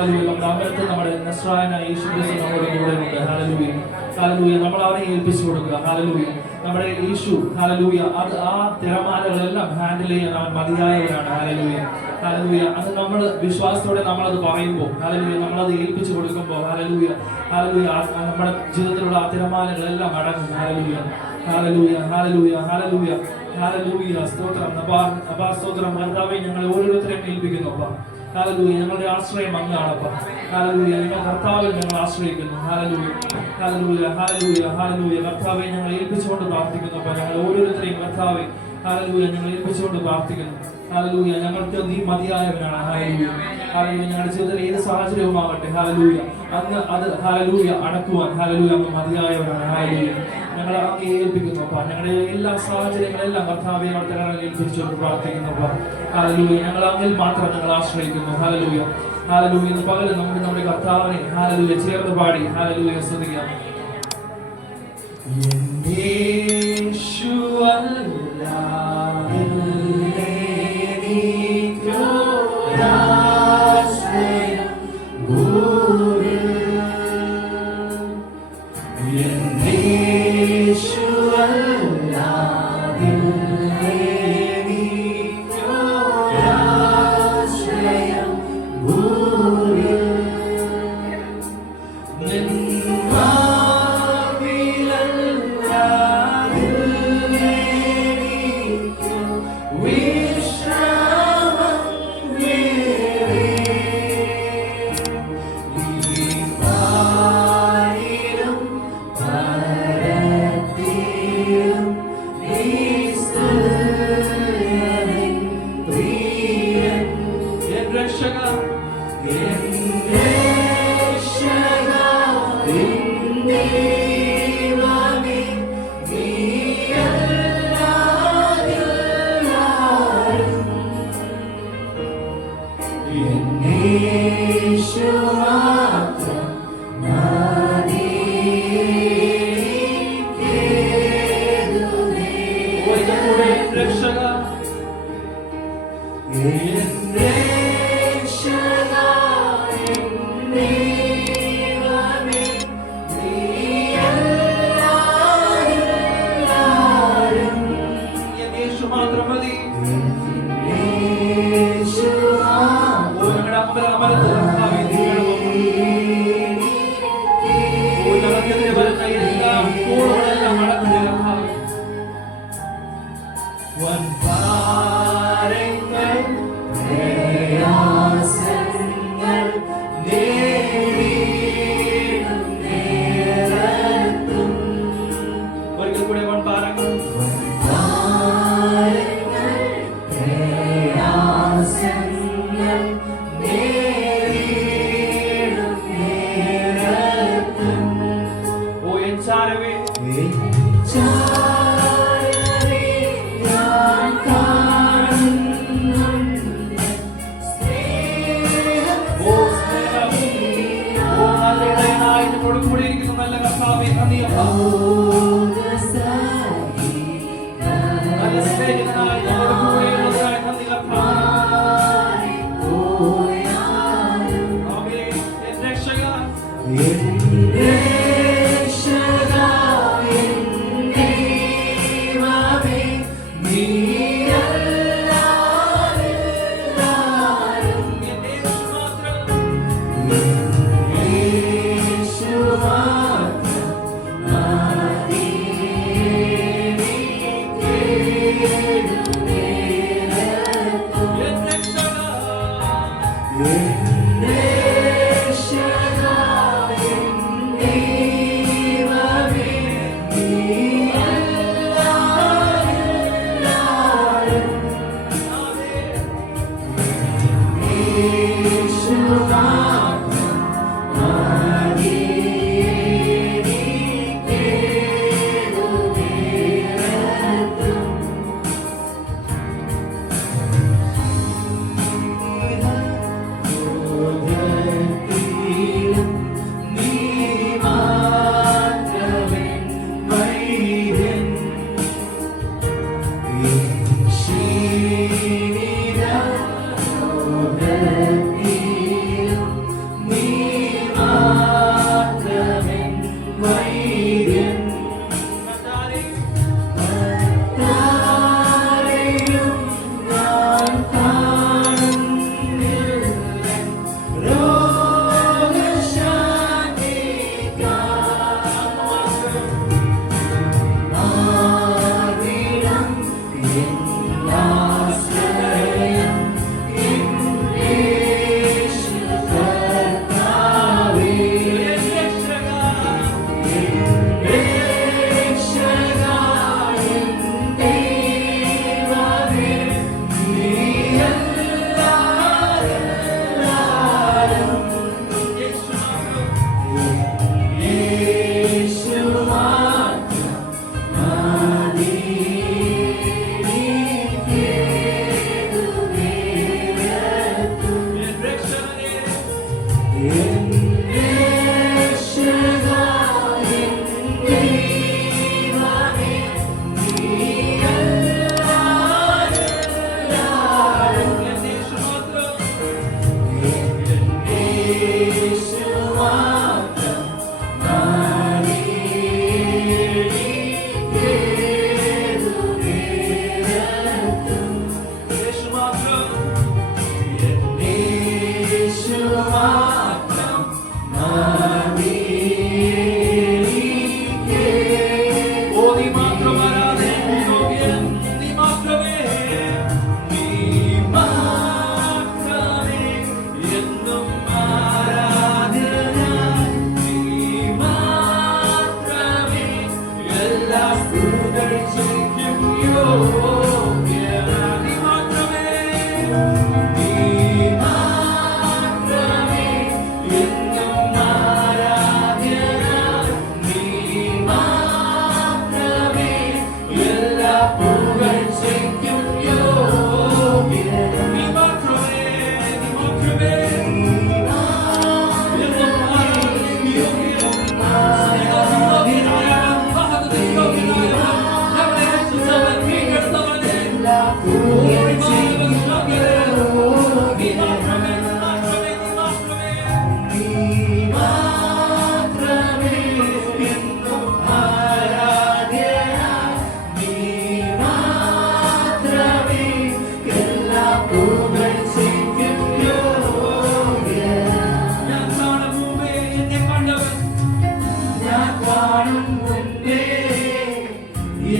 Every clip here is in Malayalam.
ഹല്ലേലൂയ. നമ്മുടെ അമരത്ത് നമ്മുടെ നസ്രായനായ യേശു ക്രിസ്തു നമ്മുടെ കൂടെ ഉണ്ട്. Hallelujah hallelujah. നമ്മൾ അവനെ ഏൽപ്പിച്ചു കൊടുക്കുക. ഹല്ലേലൂയ. നമ്മുടെ യേശു ഹല്ലേലൂയ അത് ആ തിരമാലകളെല്ലാം ഹാൻഡിൽ ചെയ്യാൻ അവൻ മതിയായവനാണ്. Hallelujah hallelujah. അത് നമ്മൾ വിശ്വാസത്തോടെ നമ്മളത് പറയുമ്പോൾ ഹല്ലേലൂയ നമ്മളത് ഏൽപ്പിച്ചു കൊടുക്കുമ്പോൾ ഹല്ലേലൂയ ഹല്ലേലൂയ നമ്മുടെ ജീവിതത്തിലുള്ള ആ തിരമാലകളെല്ലാം അടങ്ങും. Hallelujah hallelujah hallelujah hallelujah hallelujah. സ്തോത്രം അപ്പാ സ്തോത്രം. കർത്താവേ ഞങ്ങളെ ഓരോരുത്തരെയും ഏൽപ്പിക്കുന്നു അപ്പാ. ഹല്ലേലൂയ. ഞങ്ങളുടെ ആശ്രയം അങ്ങാണപ്പാ. ഹല്ലേലൂയ. നിങ്ങൾ കർത്താവിൽ ഞങ്ങൾ ആശ്രയിക്കുന്നു. Hallelujah hallelujah hallelujah hallelujah. കർത്താവെ ഞങ്ങൾ ഏൽപ്പിച്ചുകൊണ്ട് പ്രാർത്ഥിക്കുന്നു അപ്പാ. ഞങ്ങൾ ഓരോരുത്തരെയും കർത്താവെ ഹല്ലേലൂയ ഞങ്ങൾ ഏൽപ്പിച്ചുകൊണ്ട് പ്രാർത്ഥിക്കുന്നു. ഹല്ലേലൂയ. ഞങ്ങൾക്ക് നീ മതിയായവനാണ്. Hallelujah hallelujah. ഞങ്ങളുടെ ജീവിതത്തിൽ ഏത് സാഹചര്യവുമാകട്ടെ ഹല്ലേലൂയ അങ്ങ് അത് ഹല്ലേലൂയ അടക്കുവാൻ ഹല്ലേലൂയ അങ്ങ് മതിയായവനാണ്. ഹല്ലേലൂയ. ഞങ്ങൾ അങ്ങ് ഏൽപ്പിക്കുന്നു അപ്പാ. ഞങ്ങളുടെ എല്ലാ സാഹചര്യങ്ങളെല്ലാം കർത്താവെ അവിടുത്തെ ഏൽപ്പിച്ചുകൊണ്ട് പ്രാർത്ഥിക്കുന്നു അപ്പാ. ഹല്ലേലൂയ. ഞങ്ങൾ അങ്ങിൽ മാത്രം ഞങ്ങൾ ആശ്രയിക്കുന്നു. Hallelujah hallelujah. ഇന്ന് പകല് നമുക്ക് നമ്മുടെ കർത്താവിനെ ഹല്ലേലൂയ ചേർന്ന് പാടി ഹല്ലേലൂയ സ്തുതിക്കാം. Yeshua, നീ മാത്രം ആരാധനയ്ക്ക് യോഗ്യൻ, നീ മാത്രമേ, നീ മാത്രമേ എന്നും ആരാധനായി, നീ മാത്രമേ എല്ലാ പുകഴ്ചയ്ക്കും യോഗ്യൻ, നീ മാത്രമേ, നീ മാത്രമേ എന്നും ആരാധ്യനായി, നീ മാത്രമേ എല്ലാ പുകഴ്ചയ്ക്കും യോഗ്യൻ, നീ മാത്രമേ, നീ മാത്രമേ എന്നും ആരാധനയ്ക്ക് യോഗ്യൻ, സ്നേഹയോഗ്യനായ, മഹത്വത്തിന് യോഗ്യനായ ഞങ്ങളെ രക്ഷിച്ചവൻ, വീണ്ടെടുത്തവനെ,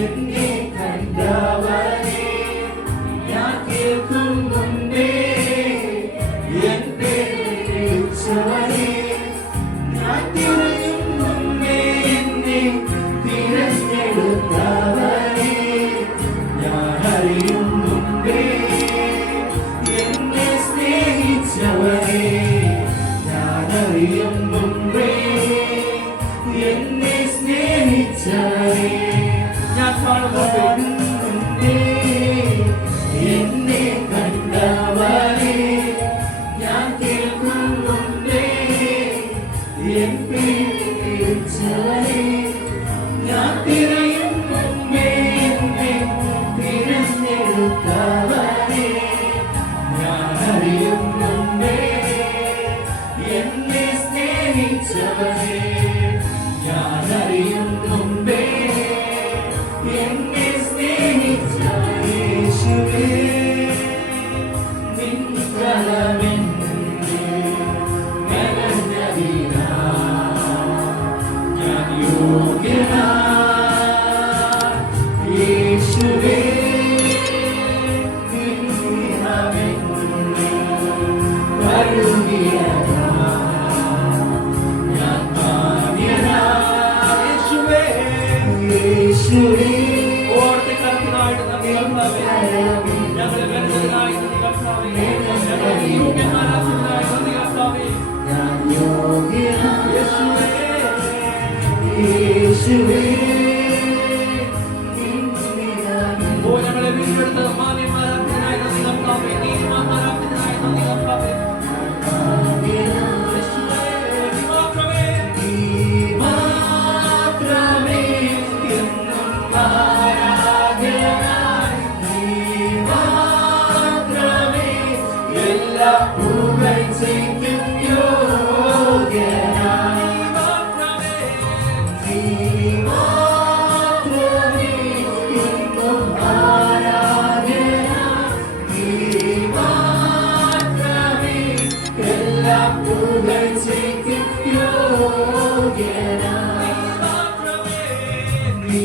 എന്നെ കണ്ടവനെ, ഞാൻ കേൾക്കും മുന്നേ എന്നെ വിളിച്ചവനെ, ഞാൻ തിരയും മുന്നേ എന്നെ തിരഞ്ഞെടുത്തവനെ, ഞാൻ അറിയും മുന്നേ എന്നെ സ്നേഹിച്ചവനെ, ഞാൻ അറിയും മുന്നേ എന്നെ സ്നേഹിച്ചവനെ, ഞാൻ കാണുന്നുണ്ടേ എന്നെ കണ്ടവനെ, ഞാൻ കേൾക്കുന്നുണ്ടേ എന്നെ വിളിച്ചവനെ, ഞാൻ തിരയും മുന്നേ എന്നെ തിരഞ്ഞെടുത്തവനെ, ഞാൻ അറിയുന്നുണ്ടേ എന്നെ സ്നേഹിച്ചവനെ, ഞാൻ അറിയുന്നുണ്ടേ എന്നെ സ്നേഹിച്ച യേശുവേ, നിൻ കരമെന്നെ മെനഞ്ഞതിനാൽ ഞാൻ യോഗ്യനായി, യേശുവേ, നിൻ സ്നേഹമെന്നെ കരുതിയതാൽ ഞാൻ മാന്യനായി, യേശുവേ, യേശുവേ, ഓർത്ത് കർത്താവായിട്ട് നന്ദി കർത്താവേ, ഞങ്ങളെ കരുതലിനായി നന്ദി കർത്താവേ, ഞങ്ങളെ യോഗ്യന്മാരാക്കുന്നതിനായി നന്ദി കർത്താവേ, ഞാൻ യോഗ്യനായി, യേശുവേ, ഓ ഞങ്ങളെ വീണ്ടെടുത്ത മാന്യന്മാരാക്കുന്നതിനായി നന്ദി കർത്താവേ, നീതിമാന്മാരാക്കുന്നതിനായി നന്ദി കർത്താവേ, പുകഴ്ചയ്ക്കും യോഗ്യനായി, നീ മാത്രമേ എന്നും ആരാധ്യനായി, നീ മാത്രമേ എല്ലാ പുകഴ്ചയ്ക്കും യോഗ്യനായി, നീ